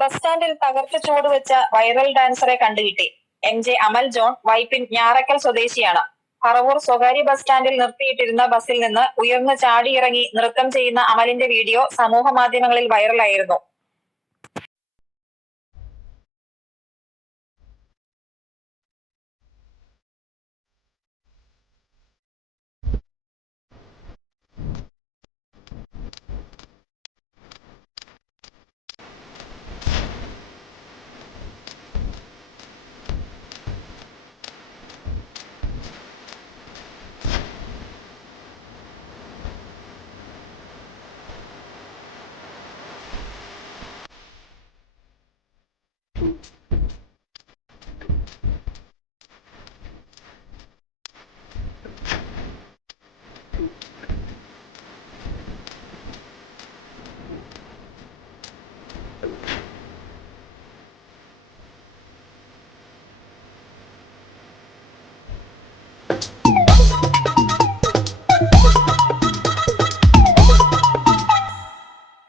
Bus സ്റ്റാൻഡിൽ തകർത്ത് ചുവടുവെച്ച viral ഡാൻസറെ കണ്ടുകിട്ടി. MJ അമൽ John Vypin Njarakkal സ്വദേശിയാണ്. പറവൂർ സ്വകാര്യ ബസ് സ്റ്റാൻഡിൽ നിർത്തിയിട്ടിരുന്ന ബസിൽ നിന്ന് ഉയർന്ന് ചാടിയിറങ്ങി നൃത്തം ചെയ്യുന്ന അമലിന്റെ വീഡിയോ സമൂഹമാധ്യമങ്ങളിൽ വൈറലായിരുന്നു.